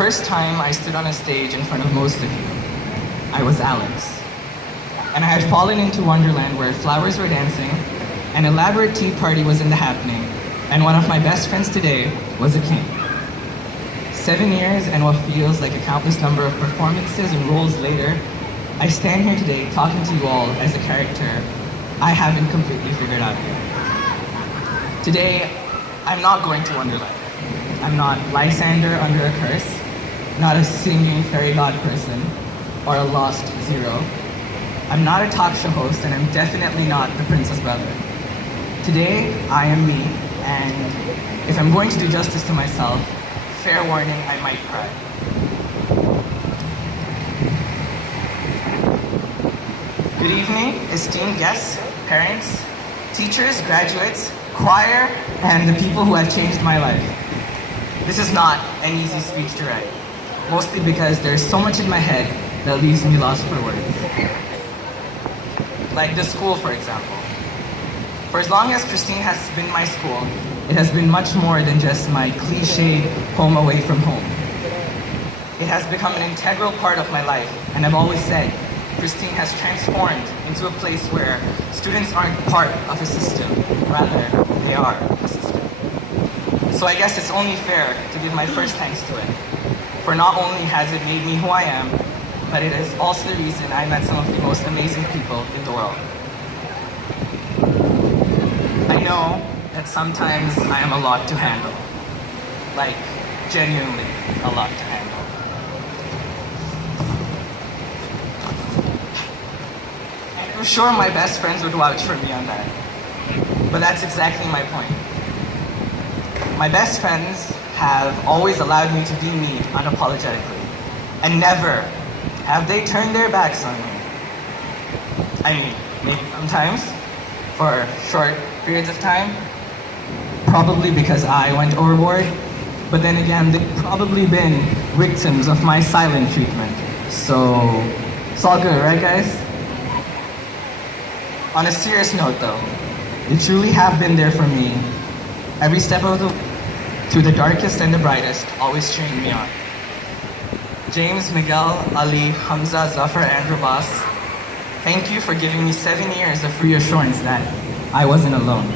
first time I stood on a stage in front of most of you, I was Alex. And I had fallen into Wonderland where flowers were dancing, an elaborate tea party was in the happening, and one of my best friends today was a king. 7 years and what feels like a countless number of performances and roles later, I stand here today talking to you all as a character I haven't completely figured out yet. Today, I'm not going to Wonderland. I'm not Lysander under a curse, not a singing fairy god person, or a lost zero. I'm not a talk show host, and I'm definitely not the princess brother. Today, I am me, and if I'm going to do justice to myself, fair warning, I might cry. Good evening, esteemed guests, parents, teachers, graduates, choir, and the people who have changed my life. This is not an easy speech to write, mostly because there's so much in my head that leaves me lost for words. Like the school, for example. For as long as Christine has been my school, it has been much more than just my cliched home away from home. It has become an integral part of my life, and I've always said, Christine has transformed into a place where students aren't part of a system, rather, they are a system. So I guess it's only fair to give my first thanks to it, for not only has it made me who I am, but it is also the reason I met some of the most amazing people in the world. I know that sometimes I am a lot to handle, like genuinely a lot to handle. I'm sure my best friends would vouch for me on that. But that's exactly my point. My best friends have always allowed me to be me unapologetically. And never have they turned their backs on me. I mean, maybe sometimes, for short periods of time. Probably because I went overboard. But then again, they've probably been victims of my silent treatment. So, it's all good, right guys? On a serious note though, they truly have been there for me every step of the way, through the darkest and the brightest, always cheering me on. James, Miguel, Ali, Hamza, Zafar, and Rabas, thank you for giving me 7 years of reassurance that I wasn't alone.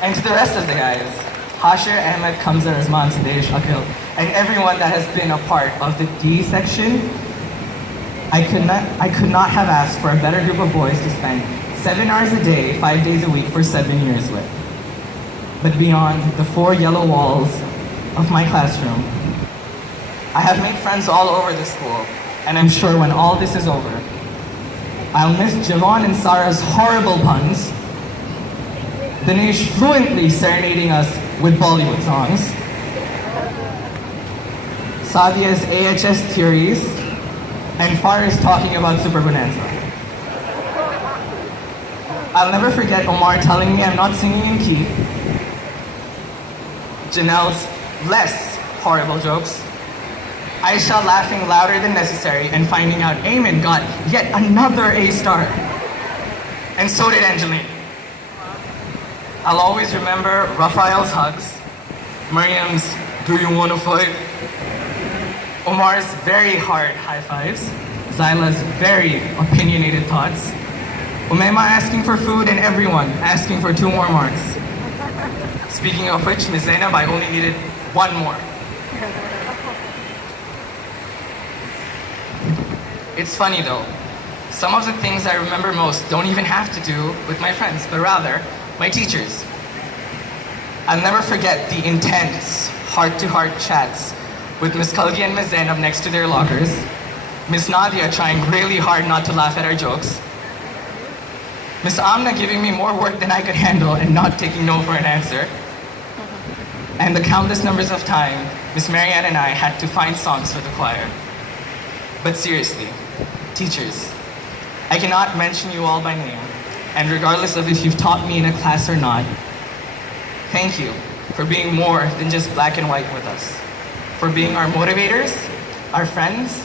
And to the rest of the guys, Hashir, Ahmed, Kamza, Razman, Sadesh, Akil, and everyone that has been a part of the D section, I could not have asked for a better group of boys to spend 7 hours a day, 5 days a week for 7 years with. But beyond the 4 yellow walls of my classroom, I have made friends all over the school, and I'm sure when all this is over, I'll miss Javon and Sarah's horrible puns, Dinesh fluently serenading us with Bollywood songs, Sadia's AHS theories, and Faris talking about Super Bonanza. I'll never forget Omar telling me I'm not singing in key, Janelle's less horrible jokes, Aisha laughing louder than necessary and finding out Eamon got yet another A star. And so did Angeline. I'll always remember Raphael's hugs, Miriam's "Do you wanna fight?" Omar's very hard high fives, Zyla's very opinionated thoughts, Umema asking for food, and everyone asking for 2 more marks. Speaking of which, Ms. Zainab, I only needed 1 more. It's funny though, some of the things I remember most don't even have to do with my friends, but rather my teachers. I'll never forget the intense heart-to-heart chats with Ms. Kalgi and Ms. Zainab next to their lockers, Ms. Nadia trying really hard not to laugh at our jokes, Ms. Amna giving me more work than I could handle and not taking no for an answer, and the countless numbers of time Ms. Marianne and I had to find songs for the choir. But seriously, teachers, I cannot mention you all by name, and regardless of if you've taught me in a class or not, thank you for being more than just black and white with us, for being our motivators, our friends,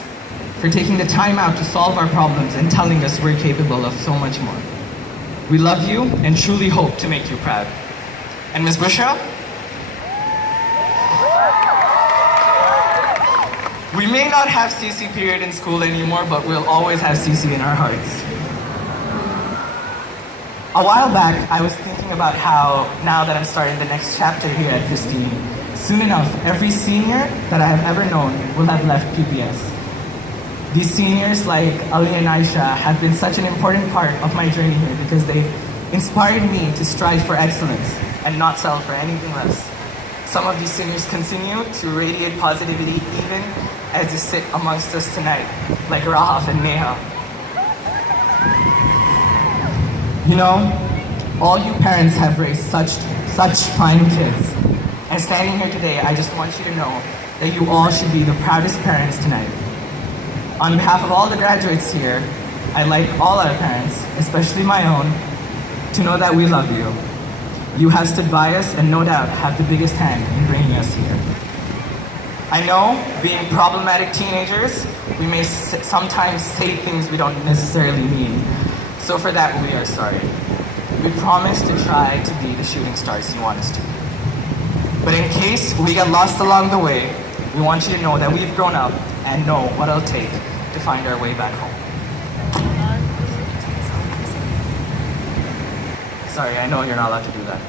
for taking the time out to solve our problems and telling us we're capable of so much more. We love you and truly hope to make you proud. And Ms. Bushra, We may not have CC period in school anymore, but we'll always have CC in our hearts. A while back, I was thinking about how, now that I'm starting the next chapter here at Christine, soon enough, every senior that I have ever known will have left PPS. These seniors, like Ali and Aisha, have been such an important part of my journey here because they inspired me to strive for excellence and not settle for anything less. Some of these seniors continue to radiate positivity even as they sit amongst us tonight, like Rahaf and Neha. You know, all you parents have raised such fine kids. And standing here today, I just want you to know that you all should be the proudest parents tonight. On behalf of all the graduates here, I'd like all our parents, especially my own, to know that we love you. You have stood by us and no doubt have the biggest hand in bringing us here. I know, being problematic teenagers, we may sometimes say things we don't necessarily mean. So for that, we are sorry. We promise to try to be the shooting stars you want us to. But in case we get lost along the way, we want you to know that we've grown up and know what it'll take to find our way back home. Sorry, I know you're not allowed to do that.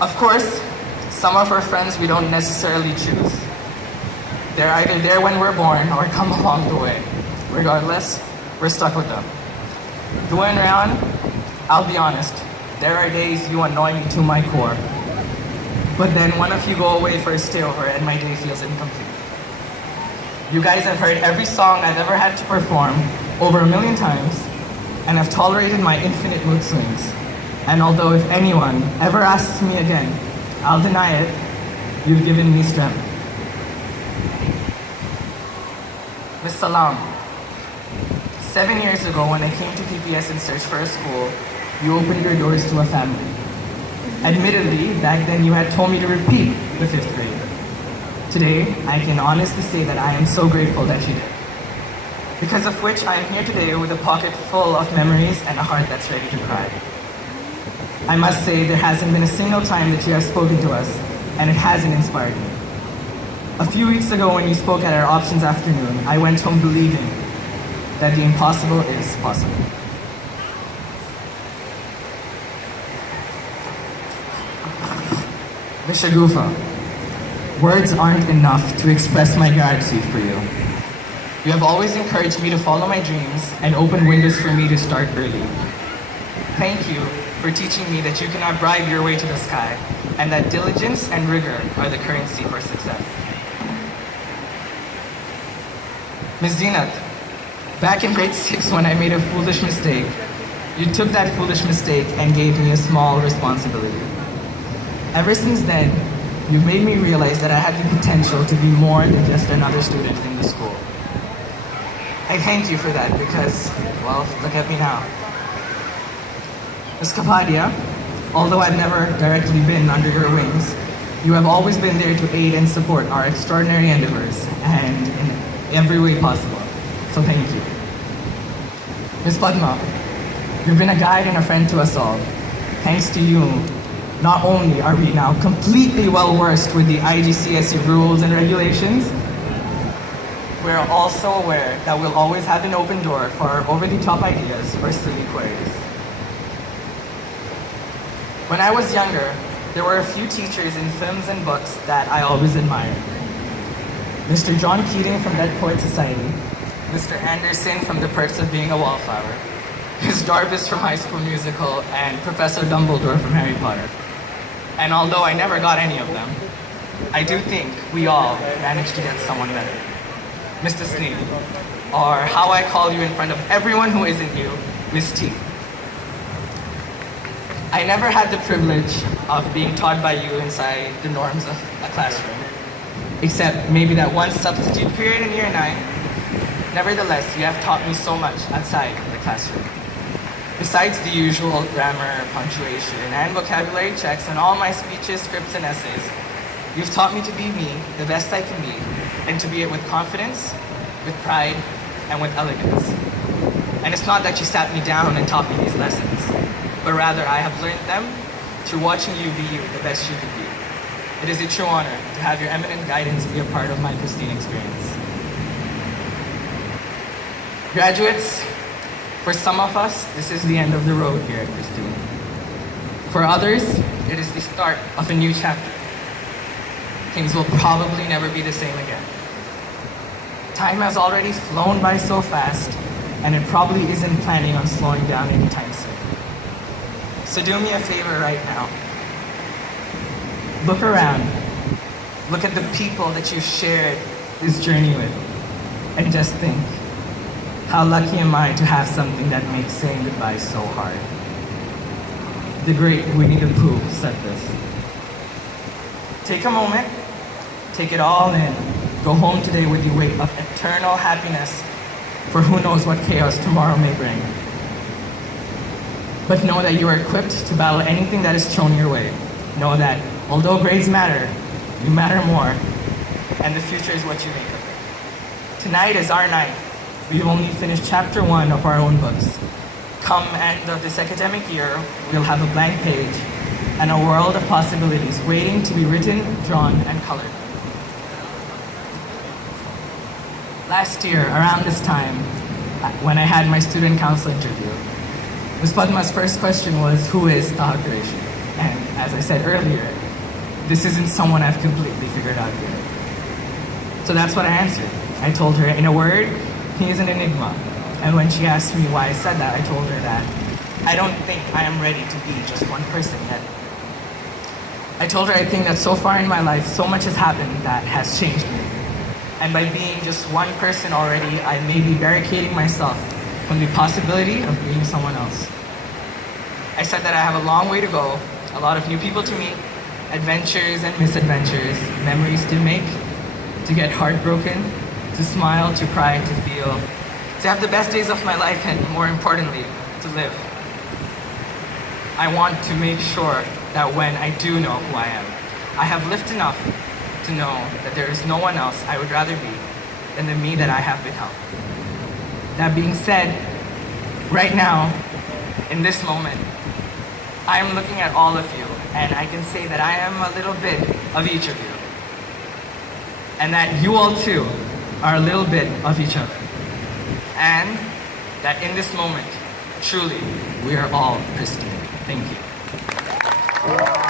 Of course, some of our friends we don't necessarily choose. They're either there when we're born or come along the way. Regardless, we're stuck with them. Dua and Rayan, I'll be honest, there are days you annoy me to my core. But then one of you go away for a stayover and my day feels incomplete. You guys have heard every song I've ever had to perform over 1 million times and have tolerated my infinite mood swings. And although if anyone ever asks me again, I'll deny it, you've given me strength. Miss Salam, 7 years ago when I came to PPS in search for a school, you opened your doors to a family. Admittedly, back then you had told me to repeat the 5th grade. Today, I can honestly say that I am so grateful that you did. Because of which I am here today with a pocket full of memories and a heart that's ready to cry. I must say there hasn't been a single time that you have spoken to us, and it hasn't inspired me. A few weeks ago when you spoke at our options afternoon, I went home believing that the impossible is possible. Ms. Shagufa, words aren't enough to express my gratitude for you. You have always encouraged me to follow my dreams and open windows for me to start early. Thank you for teaching me that you cannot bribe your way to the sky, and that diligence and rigor are the currency for success. Ms. Zinat, back in grade 6 when I made a foolish mistake, you took that foolish mistake and gave me a small responsibility. Ever since then, you've made me realize that I have the potential to be more than just another student in the school. I thank you for that because, well, look at me now. Ms. Kapadia, although I've never directly been under your wings, you have always been there to aid and support our extraordinary endeavors, and in every way possible. So thank you. Ms. Padma, you've been a guide and a friend to us all. Thanks to you, not only are we now completely well-versed with the IGCSE rules and regulations, we are also aware that we'll always have an open door for our over-the-top ideas or silly queries. When I was younger, there were a few teachers in films and books that I always admired. Mr. John Keating from Dead Poets Society, Mr. Anderson from The Perks of Being a Wallflower, Ms. Jarvis from High School Musical, and Professor Dumbledore from Harry Potter. And although I never got any of them, I do think we all managed to get someone better. Mr. Snape, or how I call you in front of everyone who isn't you, Miss T. I never had the privilege of being taught by you inside the norms of a classroom, except maybe that one substitute period in year 9. Nevertheless, you have taught me so much outside the classroom. Besides the usual grammar, punctuation, and vocabulary checks on all my speeches, scripts, and essays, you've taught me to be me, the best I can be, and to be it with confidence, with pride, and with elegance. And it's not that you sat me down and taught me these lessons, but rather I have learned them through watching you be you, the best you can be. It is a true honor to have your eminent guidance be a part of my Christine experience. Graduates, for some of us, this is the end of the road here at Christine. For others, it is the start of a new chapter. Things will probably never be the same again. Time has already flown by so fast, and it probably isn't planning on slowing down anytime soon. So do me a favor right now. Look around. Look at the people that you've shared this journey with, and just think, how lucky am I to have something that makes saying goodbye so hard? The great Winnie the Pooh said this. Take a moment, take it all in. Go home today with the weight of eternal happiness, for who knows what chaos tomorrow may bring. But know that you are equipped to battle anything that is thrown your way. Know that although grades matter, you matter more, and the future is what you make of it. Tonight is our night. We've only finished chapter 1 of our own books. Come end of this academic year, we'll have a blank page and a world of possibilities waiting to be written, drawn, and colored. Last year, around this time, when I had my student council interview, Ms. Padma's first question was, who is Taha Qureshi? And as I said earlier, this isn't someone I've completely figured out yet. So that's what I answered. I told her, in a word, he is an enigma. And when she asked me why I said that, I told her that I don't think I am ready to be just one person yet. I told her I think that so far in my life, so much has happened that has changed me. And by being just one person already, I may be barricading myself from the possibility of being someone else. I said that I have a long way to go, a lot of new people to meet, adventures and misadventures, memories to make, to get heartbroken, to smile, to cry, to feel, to have the best days of my life, and more importantly, to live. I want to make sure that when I do know who I am, I have lived enough to know that there is no one else I would rather be than the me that I have become. That being said, right now, in this moment, I am looking at all of you, and I can say that I am a little bit of each of you. And that you all too are a little bit of each other. And that in this moment, truly, we are all Christine. Thank you.